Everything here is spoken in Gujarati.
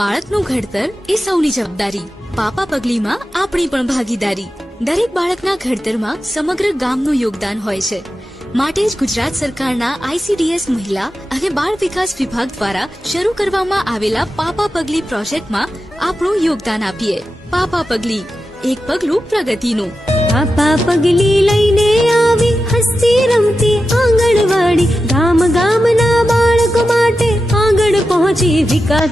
બાળકનું ઘડતર એ સૌની જવાબદારી. પાપા પગલીમાં આપણી પણ ભાગીદારી. દરેક બાળકના ઘડતરમાં સમગ્ર ગામનું યોગદાન હોય છે. માટે જ ગુજરાત સરકારના ICDS મહિલા અને બાળ વિકાસ વિભાગ દ્વારા શરૂ કરવામાં આવેલા પાપા પગલી પ્રોજેક્ટમાં આપણું યોગદાન આપીએ. પાપા પગલી, એક પગલું પ્રગતિનું. પાપા પગલી લઈને આવી હસતી રમતી આંગણવાડી. ગામ ગામના બાળકો માટે આગળ પહોંચી વિકાસ